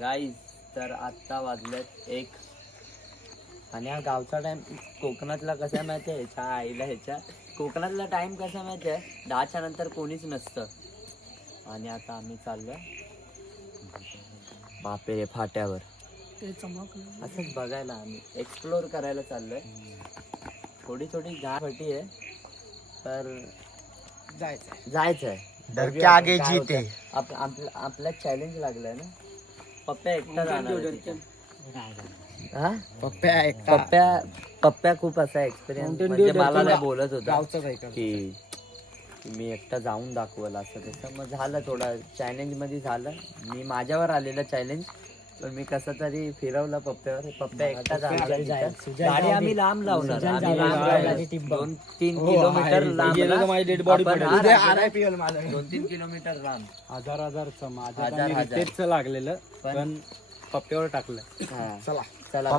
Guys तर आत्ता वाजलेत 1 आणि हा गावचा टाइम कोकणातला कसा माहिती आहे ह्याच्या आईला ह्याच्या कोकणातला टाइम कसा माहिती आहे 10च्या नंतर कोणीच नसतं. आणि आता आम्ही चाललोय बापेरे फाट्यावर असंच बघायला आम्ही एक्सप्लोर करायला चाललोय. थोडी थोडी घाटी आहे तर जायचंय डर के आगे जीते. आपल्या चॅलेंज लागलाय ना. पप्प्या एकटा जाणार हा पप्प्या खूप असा एक्सपिरियन्स म्हणजे मला नाही बोलत होता की मी एकटा जाऊन दाखवलं असं तसं. मग झालं थोडं चॅलेंज मध्ये झालं. मी माझ्यावर आलेलं चॅलेंज पण मी कसं तरी फिरवलं पप्प्यावर. पप्प्या एकटा गाडी आम्ही लांब लावणार 2-3 किलोमीटर लांब 2-3 किलोमीटर लांब तेच लागलेलं पण पप्प्यावर टाकलं. चला चला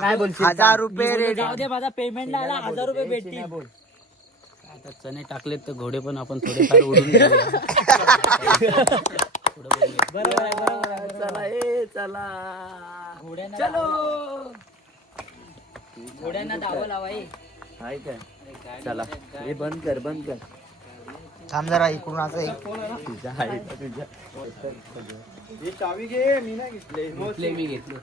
काय बोलशील? 1000 रुपये रेट. माझा पेमेंट आला 1000 रुपये भेटतील. आता चणे टाकलेत तर घोडे पण आपण थोडेफार उडून घेऊया. बरोबर आहे. चला चलो घोड्यांना धावं लावाय. हाय काय चला हे बंद कर थांब जरा इकडून असं तुझ्या आहे का तुझ्या चावी घे. मी नाही घेतले. मी घेतले.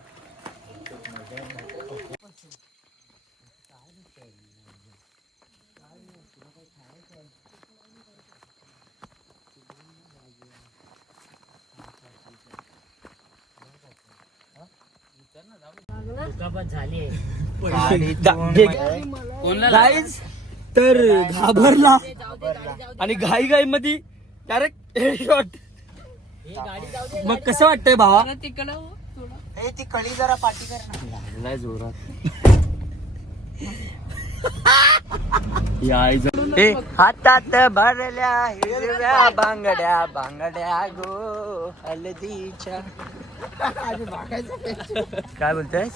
गाईज तर घाबरला आणि घाई मध्ये डायरेक्ट हेडशॉट. मग कसं वाटतंय भावा? ती कळी जरा पाठी कर ना. जोरात हातात भरल्या हिरव्या बांगड्या गो हलदीच्या. काय बोलतेस?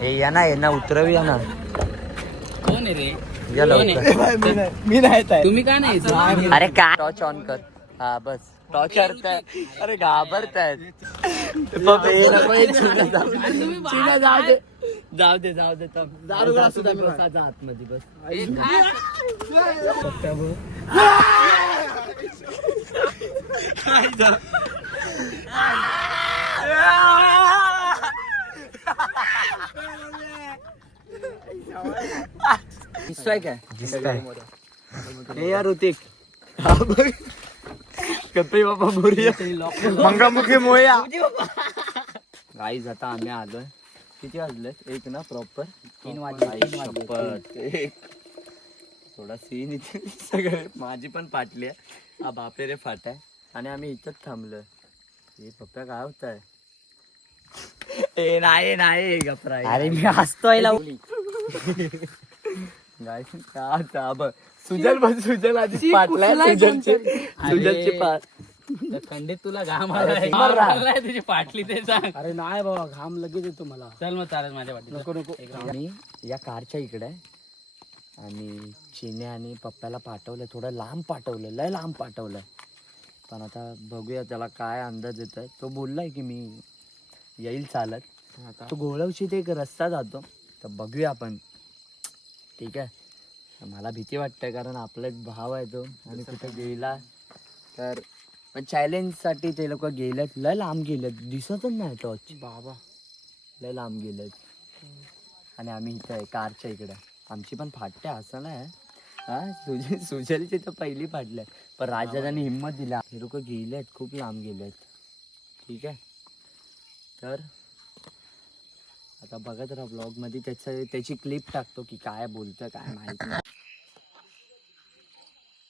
हे या ना उतरवूया ना. कोण आहे रे? या लवकर. मी नाही. तुम्ही काय नाही? अरे काय टॉर्च ऑन कर. हा बस टॉर्च करताय. अरे घाबरतायत. जाऊ दे आतमध्ये बस. दिसतोय काय? हे यार ऋतिक कपे बाबा बोरिया मंगामुखी मोया. गाईज आता आम्ही आलोय. किती वाजले? 1 ना प्रॉपर 3 वाजले. थोडा सीन इथे सगळे माझी पण फाटली आहे. हा बापेरे फाट आहे आणि आम्ही इथंच थांबलोय. हे पप्प्या काय होत आहे? नाही गपरा. अरे मी हसतोय गाईज का बघ सुजल आधी पाटलाय. सुजलची पाट खंडीत तुला घाम आलाय तुझी पाटली ते सांग. अरे नाही बाबा घाम लगेच येतो मला. चल मग चालेल माझ्या वाटी. नको. आणि या कारच्या इकडे आहे आणि चिने आणि पप्प्याला पाठवलं. थोडं लांब पाठवलं. लय लांब पाठवलं. पण आता बघूया त्याला काय अंदाज येत आहे. तो बोललाय की मी येईल चालत. तो गोळवशीत एक रस्ता जातो तर बघूया आपण. ठीक आहे. मला भीती वाटते कारण आपला एक भाव आहे तो आणि कुठे गेला तर. पण चॅलेंज साठी ते लोक गेलेत. लय लांब गेलेत. दिसतच नाही टॉर्च बाबा. लय लांब गेलेत आणि आम्ही इथं आहे कारच्या इकडे. आमची पण फाटते असं नाही. हा सुजलची तर पहिली फाटल्या पण राजाने हिंमत दिला. हे लोक गेलेत खूप लांब गेलेत. ठीक आहे. तर आता बघत राहा ब्लॉग मध्ये त्याची क्लिप टाकतो की काय बोलतोय काय माहिती नाही.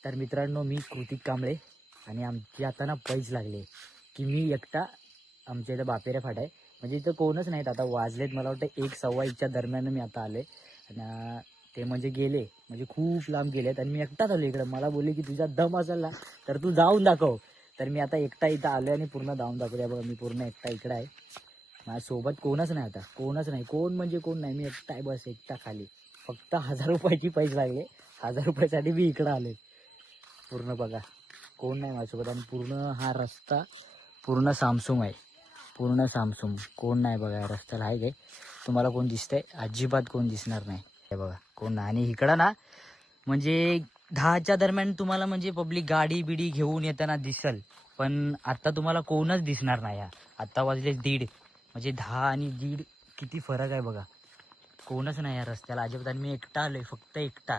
तर मित्रांनो मी कृतिक कांबळे आणि आमची आता ना पैज लागले की मी एकटा आमच्या इथं बापेरे फाट आहे. म्हणजे इथं कोणच नाहीत. आता वाजलेत मला वाटतं 1-1:15 दरम्यान मी आता आले आणि ते म्हणजे गेले म्हणजे खूप लांब गेलेत आणि मी एकटाच आलो इकडं. मला बोलले की तुझा दम असेल ना तर तू जाऊन दाखव. तर मी आता एकटा इथं आलो आणि पूर्ण जाऊन दाखवूया. बघा मी पूर्ण एकटा इकडं आहे. माझ्यासोबत कोणच नाही. आता कोणच नाही. कोण म्हणजे कोण नाही. मी एकटा आहे बस. एकटा खाली. फक्त 1000 रुपयाची पैसे लागले. 1000 रुपयासाठी मी इकडं आले. पूर्ण बघा कोण नाही माझ्यासोबत आणि पूर्ण हा रस्ता पूर्ण सामसूम आहे, पूर्ण सामसूम. कोण नाही बघा रस्त्याला. आहे काय तुम्हाला कोण दिसतंय? अजिबात कोण दिसणार नाही. हे बघा कोण नाही. आणि इकडं ना म्हणजे 10च्या दरम्यान तुम्हाला म्हणजे पब्लिक गाडी बिडी घेऊन येताना दिसल, पण आता तुम्हाला कोणच दिसणार नाही. आता वाजले 1:30, म्हणजे 10 आणि 1:30 किती फरक आहे बघा. कोणच नाही या रस्त्याला अजिबात. आणि मी एकटा आलोय, फक्त एकटा.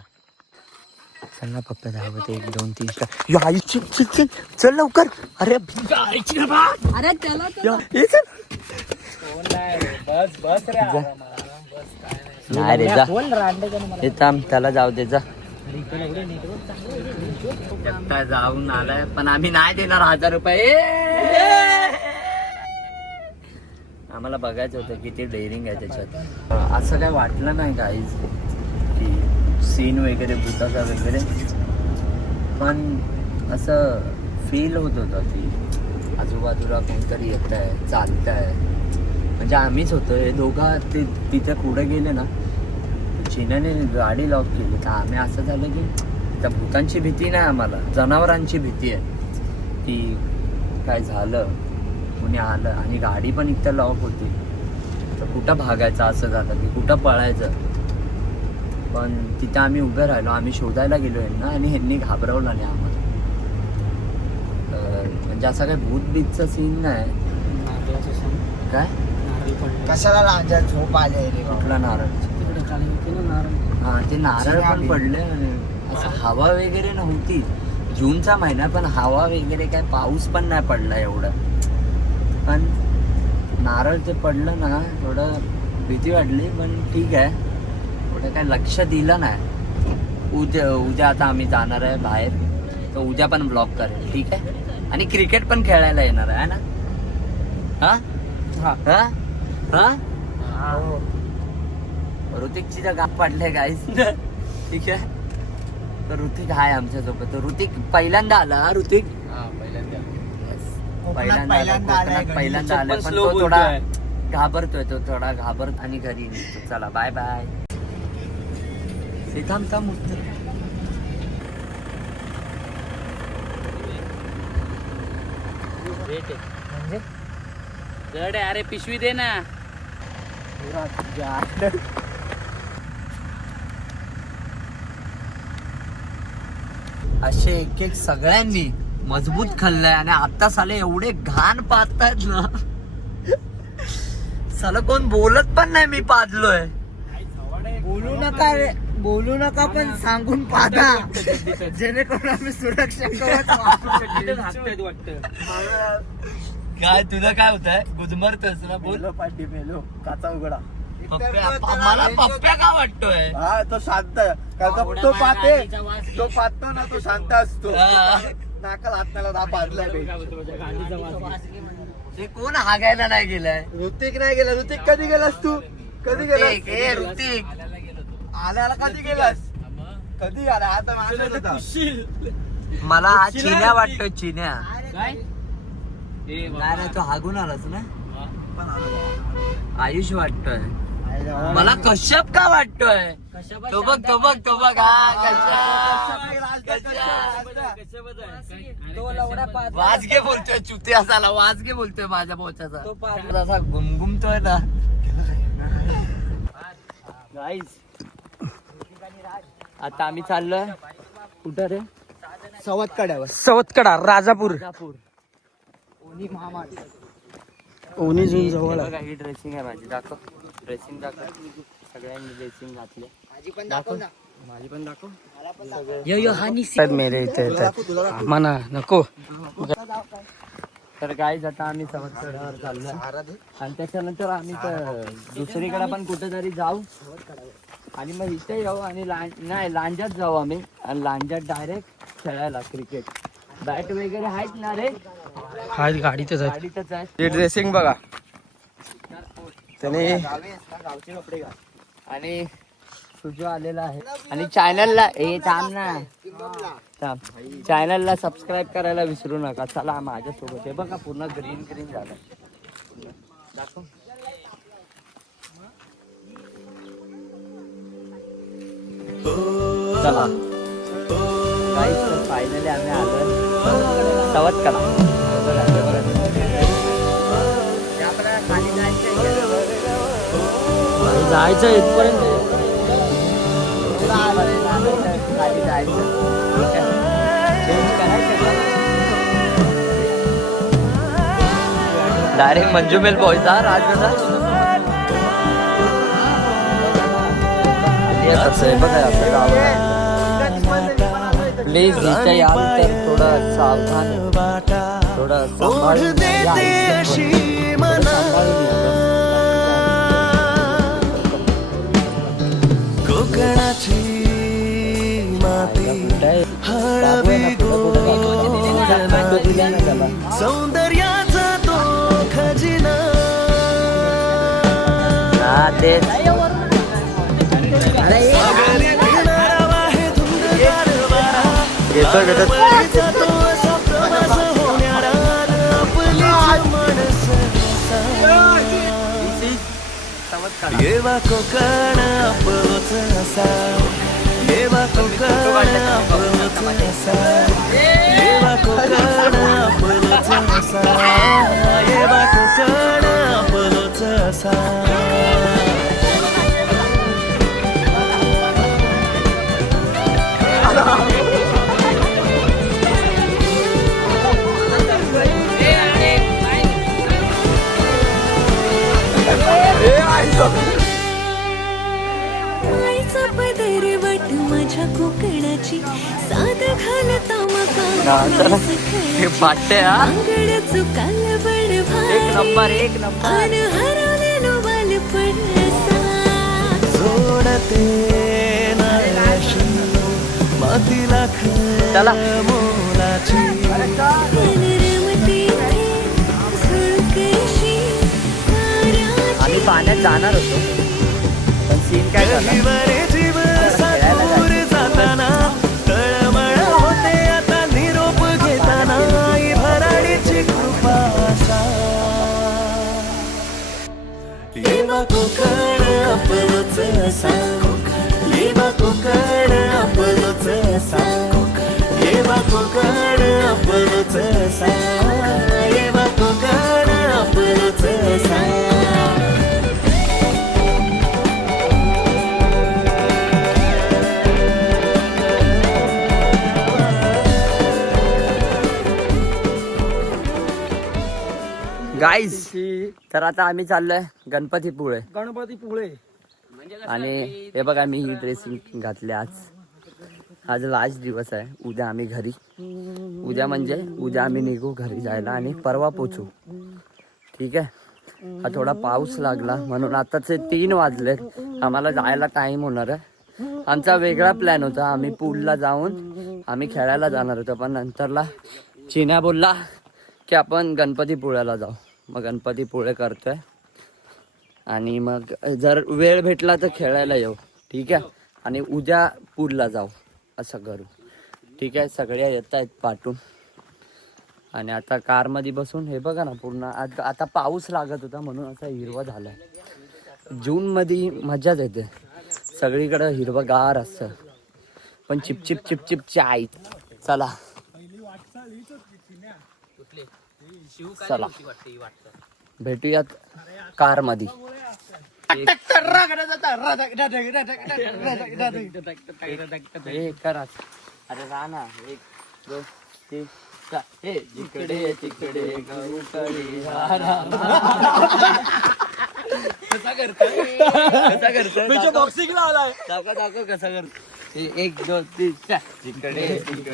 चल ना पप्पा धावत 1 2 3 4 चल लवकर. अरे अरे त्याला नाही रे जा. हे थांब, त्याला जाऊ दे जा. एकटा जाऊन आलाय पण आम्ही नाही देणार 1000 रुपये. आम्हाला बघायचं होतं किती डेअरिंग आहे त्याच्यात. असं काय वाटलं नाही गाईज की सीन वगैरे भूताचा वगैरे, पण असं फील होत होतं की आजूबाजूला कोणतरी येत आहे, चालत आहे. म्हणजे आम्हीच होतो हे दोघं. ते तिथे पुढे गेले ना, चिन्याने गाडी लॉक केली. तर आम्ही असं झालं की त्या भूतांची भीती नाही आम्हाला, जनावरांची भीती आहे की काय झालं, कोणी आलं. आणि गाडी पण इथं लॉक होती, तर कुठं भागायचं असं झालं की कुठं पळायचं. पण तिथं आम्ही उभे राहिलो, आम्ही शोधायला गेलो यांना आणि ह्यांनी घाबरवलं नाही आम्हाला. म्हणजे असा काही भूत बीतचा सीन नाही. काय कशाला लांजा झोप आले रे बाबा. कुठला नारळ? हा ते नारळ पण पडले. असं हवा वगैरे नव्हती. जूनचा महिना पण हवा वगैरे काय पाऊस पण नाही पडला एवढं. पण नारळ ते पडलं ना, थोडं भीती वाटली. पण ठीक आहे, थोडं काय लक्ष दिलं नाही. उद्या आता आम्ही जाणार आहे बाहेर, तर उद्या पण ब्लॉग करेल, ठीक आहे. आणि क्रिकेट पण खेळायला येणार आहे ना. हा हा हा ऋतिकची तर गाठ पडले गाईस. ठीक आहे, तर ऋतिक आहे आमच्यासोबत. तर ऋतिक पहिल्यांदा आला. ऋतिक पहिल्यांदा आलाय, पण तो थोडा घाबरतोय. तो थोडा घाबरत आणि घरी निघतो. चला बाय बाय. थांब म्हणजे जड आहे. अरे पिशवी दे ना. असे एक सगळ्यांनी मजबूत खाल्लंय. आणि आता साले एवढे घाण पाहतायत ना, साला कोण बोलत पण नाही मी पाजलोय. बोलू नका पण सांगून पाहता, जेणेकरून आम्ही सुरक्षा काय तुझं काय होत आहे? गुदमरतोस ना. बोल. पाठी मेलो काचा उघडा. मला पप्प्या का वाटतोय? हा तो शांत आहे. कारण तो पाहतो ना, तो शांत असतो. नाकाला हात नाला पाजलाय. ते कोण हागायला नाही गेलाय? ऋतिक नाही गेला. ऋतिक कधी गेलास तू? कधी गेलास? ऋतिक आल्याला कधी गेलास? कधी आला? आता माणूस होता. मला हा चिन्या वाटतोय. चिन्या काय नाही, तो हागून आलाच ना. आयुष वाटतोय. मला कश्यप का वाटतोय? तो बघ वाजगे बोलतोय. चुते असाला वाजगे बोलतोय माझ्या बोचाचा. असा घुमघुमतोय ना. गाईस आता आम्ही चाललोय कुठं रे? सवतकडा राजापूर. ओनी जून जवळ बघा ही ड्रेसिंग आहे माझी. दाखव ड्रेसिंग, दाखव. सगळ्यांनी ड्रेसिंग घातले. माझी पण दाखव ना. माझी पण दाखव. यो हा निश्चित मेरे इथे म्हणा नको. तर गाईज आता आम्ही सवतकड्यावर चाललोय. आणि त्याच्यानंतर आम्ही तर दुसरीकडे पण कुठेतरी जाऊ. आणि मग इथे येऊ आणि नाही लांजात जाऊ आम्ही. आणि लांजात डायरेक्ट खेळायला क्रिकेट. बॅट वगैरे आहेत ना रे? हा गाडीतच आहे. गाडीतच आहे. हे ड्रेसिंग बघा. त्याने गावचे कपडे घाल. आणि सुजो आलेला आहे. आणि चॅनलला थांब ना, थांब. चॅनलला सबस्क्राईब करायला विसरू नका. चला माझ्यासोबत. हे बघा पूर्ण ग्रीन ग्रीन झालं. दाखव. चला फायनली आम्ही आलो सवतकडा. जायचं इथपर्यंत खाली जायचं. डायरेक्ट मंजुमेल पोहोचता राजगडा. प्लीज इथे याल तर थोडं सावधान, थोडं सांभाळून या. कोकणाची माती सौंदर्याचा तो खजिना. तेच घेतो घेतो. येवा कोकण आपलोच असा, येवा कोकण आपलोच असा, येवा कोकण आपलोच असा, येवा कोकण आपलोच असा. आईचा पदरवट माझ्या कोकणाची साध घालता पाट्या आंगड्याचं कालवड एक नंबर एक नंबर. आन हरवलेलो बालपण असा. जोडते नाशी मातीला चला. मोलाची मनरमते झुळकेशी ताराची. आम्ही पाण्यात जाणार होतो पण सीन काय झाला. जीव सातूर जाताना तळमळ होते आता निरोप घेताना. आई भराडीची कृपा असा. येवा कोकण आपलोच असा, येवा कोकण आपलोच असा, येवा कोकण आपलोच असा, येवा कोकण आपलोच असा. गाईज तर आता आम्ही चाललोय गणपतीपुळे. आणि हे बघा मी ही ड्रेसिंग घातली आज. आज लास्ट दिवस आहे. उद्या आम्ही घरी, उद्या म्हणजे उद्या आम्ही निघू घरी जायला आणि परवा पोचू. ठीक आहे. हा थोडा पाऊस लागला म्हणून आताचे 3 वाजले. आम्हाला जायला टाइम होणार आहे. आमचा वेगळा प्लॅन होता. आम्ही पूलला जाऊन आम्ही खेळायला जाणार होतो पण नंतरला चिन्या बोलला की आपण गणपतीपुळ्याला जाऊ. मग गणपतीपुळे करतोय आणि मग जर वेळ भेटला तर खेळायला येऊ. ठीक आहे. आणि उद्या पूलला जाऊ असं करू. ठीक आहे. सगळ्या येत आहेत पाठवून. आणि आता कारमध्ये बसून हे बघा ना पूर्ण आता पाऊस लागत होता म्हणून असा हिरवा झालाय. जूनमध्ये मजाच येते. सगळीकडं हिरवगार असतं पण चिपचिप चिपचिप चाय. चला चला भेटूयात कार मध्ये. अरे राहा ना. 1 2 3 4. हे जिकडे तिकडे गौकडी कसा करतोय बॉक्सिंगला आलाय. दाखव दाखव कसा करतो. 1 2 3 4. जिकडे तिकडे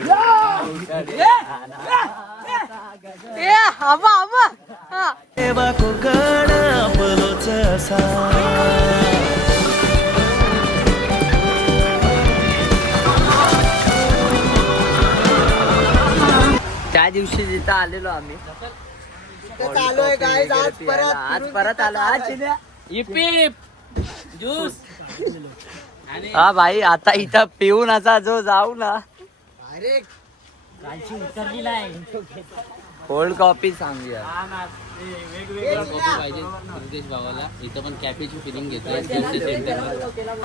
येवा कोकण आपलोच असा. त्या दिवशी जिथं आलेलो आम्ही चालू आहे गाईज. आज आज परत आलो. आज ज्यूस हा भाई आता इथं पिऊन असा जो जाऊ ना उतरली नाही. कोल्ड कॉफी सांगूया. इथं पण कॅफेची फिलिंग घेतोय.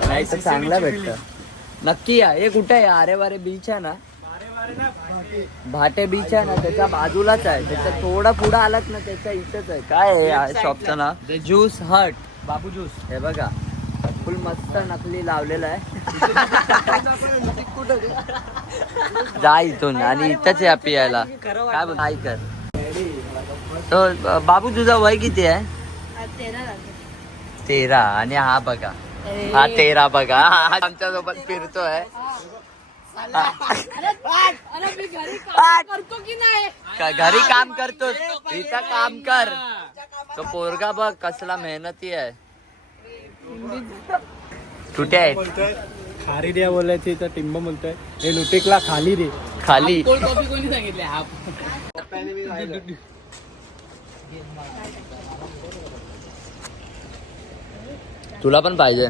नाही तर चांगलं भेटतं. नक्की या. हे कुठे आहे. अरे वारे बीच आहे ना. भाटे बीच आहे ना त्याच्या बाजूलाच आहे. त्याच्या थोडा पुढे आलात ना त्याच्या इथंच आहे. काय आहे शॉपचं नाव. ज्यूस हट. बाबू ज्यूस. हे बघा फुल मस्त नकली लावलेला आहे. जा इथून आणि इथंच या पियाला. काय बोल काय कर. तो बाबू तुझा वय किती आहे? 13. आणि हा बघा, हा 13 बघा, हा आमच्या सोबत फिरतोय. घरी काम करतो, इथं काम कर. तो पोरगा बघ कसला मेहनती आहे. कुठे आहे? खारी द्या बोलायची तर टिंब बोलतोय हे लुटिकला खाली दे. खाली तुला पण पाहिजे?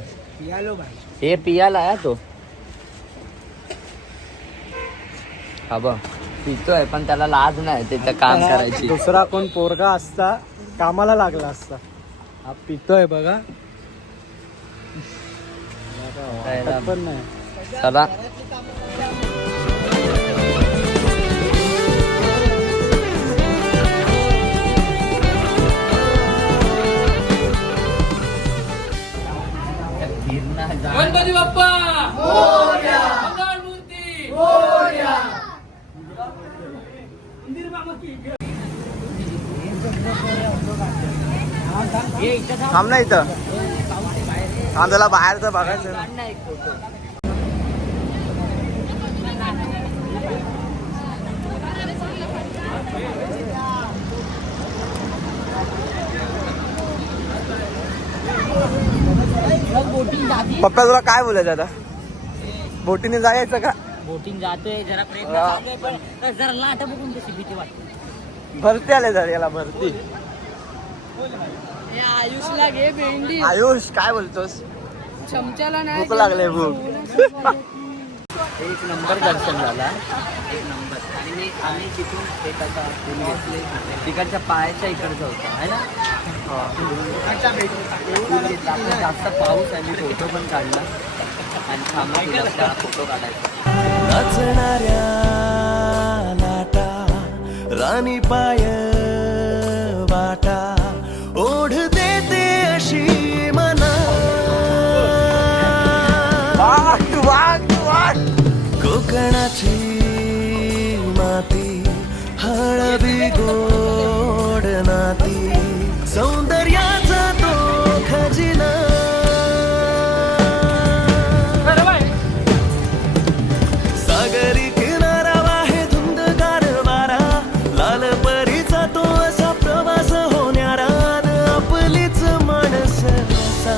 हे पियाला आहे तो. हा बघ पितोय पण त्याला लाज नाही त्याचं काम करायची. दुसरा कोण पोरगा असता कामाला लागला असता. हा पितोय बघा पण नाही. चला गणपती बाप्पा मंगळमूर्ती थांब ना इथं. थांब त्याला बाहेरचं बघायचं. पप्पा तुला काय बोलायचं आता? बोटीने जायचं का? बोटिंग जातोय जरा प्रयत्न चालतोय, पण जरा लाटा बघून कशी भीती वाटते. भरती आले जर याला भरती. आयुषला घे भेंडी आयुष काय बोलतोस? चमच्याला नाही भूक लागले भूक. एक नंबर दर्शन झाला, एक नंबर. आणि आम्ही तिथून एक आता फुल घेतले, तिकडच्या पायाच्या इकडचं होतं आहे ना. फुल घेतला. आता जास्त पाऊस आहे, मी फोटो पण काढला आणि थांबा तुला फोटो काढायचा. नाचणाऱ्या लाटा राणी पाय वाटा ओढ देते अशी मना. कोकणाची माती हळदी गोड नाती सौंदर्याचा तो खजिना. सागरी किनारा वाहे धुंदगार वारा लाल परीचा तो असा प्रवास होणारा आपलीच माणस असा.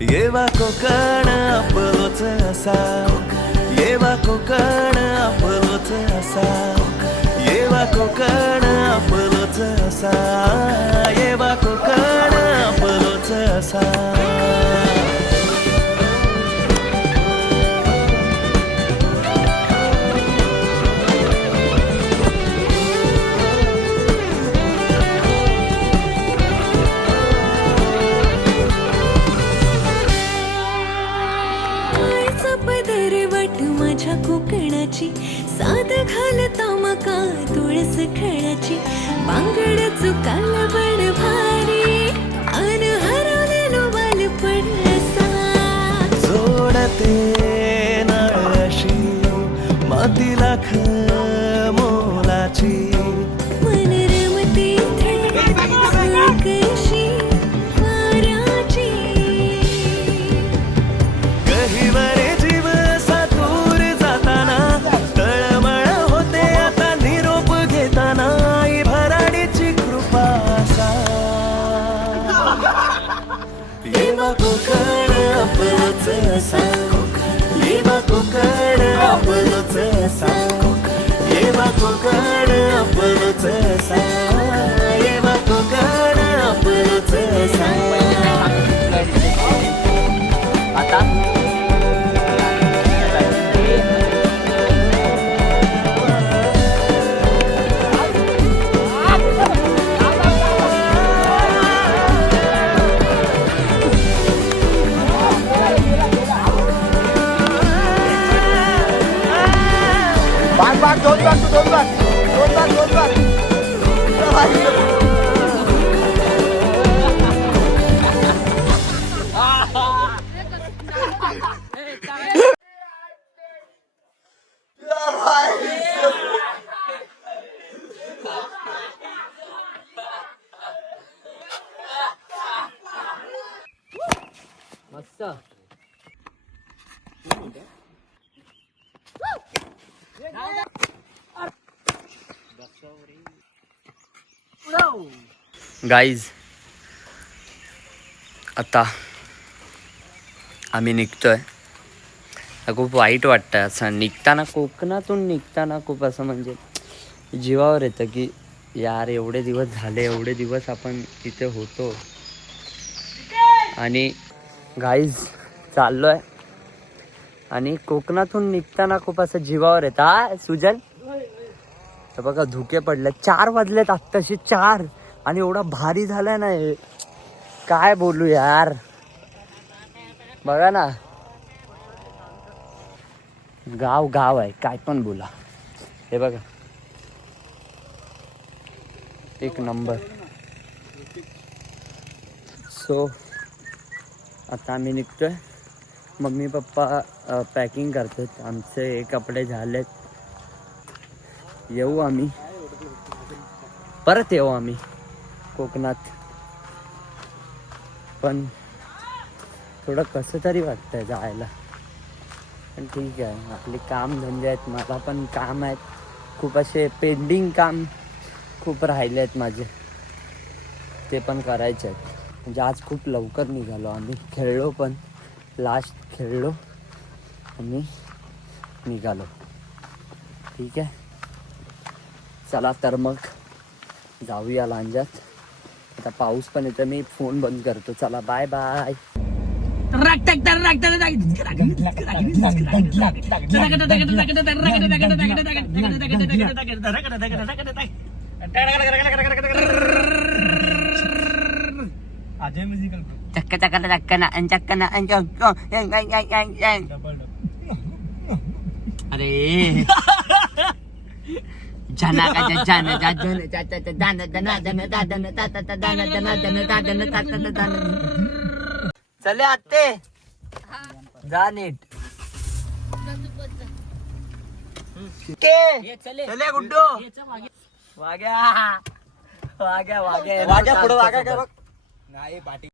येवा कोकण आपलोच असा. येवा कोकण आपलोच असा. येवा कोकण आपलोच असा. येवा कोकण आपलोच असा. माझ्या कोकणाची साध घालता मका तुळस खणाची बांगड चुकाला बड भारी अन हरवलेलो बालपण असा. जोडते नळशी माती लाख मोलाची मन रमते कशी वाऱ्याची. गहिवरे जीव सातूर जाताना तळमळ होते आता निरोप घेताना भराडीची कृपा असा. येवा कोकण आपलोच असा. येवा कोकण आपलोच असा. येवा कोकण आपलोच असा. येवा कोकण आपलोच असा. आता बाग दोन बाग. गाईज आता आम्ही निघतोय. खूप वाईट वाटतंय असं निघताना, कोकणातून निघताना खूप असं म्हणजे जीवावर येतं की यार एवढे दिवस झाले, एवढे दिवस आपण इथे होतो आणि गाईज चाललोय आणि कोकणातून निघताना खूप असं जीवावर येतं. हा सुजल तर बघा धुके पडले, 4 वाजलेत आत्ताशी 4 आणि एवढा भारी झालाय ना हे, काय बोलू यार. बघा ना गाव गाव आहे, काय पण बोला. हे बघा एक नंबर. सो आता आम्ही निघतोय. मम्मी पप्पा पॅकिंग करतात, आमचे कपडे झालेत. येऊ आम्ही परत, येऊ आम्ही कोकणात. पण थोडं कसं तरी वाटतंय जायला, पण ठीक आहे. आपले काम धंदे आहेत, मला पण काम आहेत खूप, असे पेंडिंग काम खूप राहिले आहेत माझे, ते पण करायचे आहेत. म्हणजे आज खूप लवकर निघालो आम्ही, खेळलो पण, लास्ट खेळलो आणि निघालो. ठीक आहे, चला तर मग जाऊया लांजात. आता पाऊस पण येतो, मी फोन बंद करतो. चला बाय बाय. अरे चले आत्ते जा नीट. चले गुड्डू वाग्या वाग्या वाग्या वाग्या पुढं वाग्या काय बघ. नाही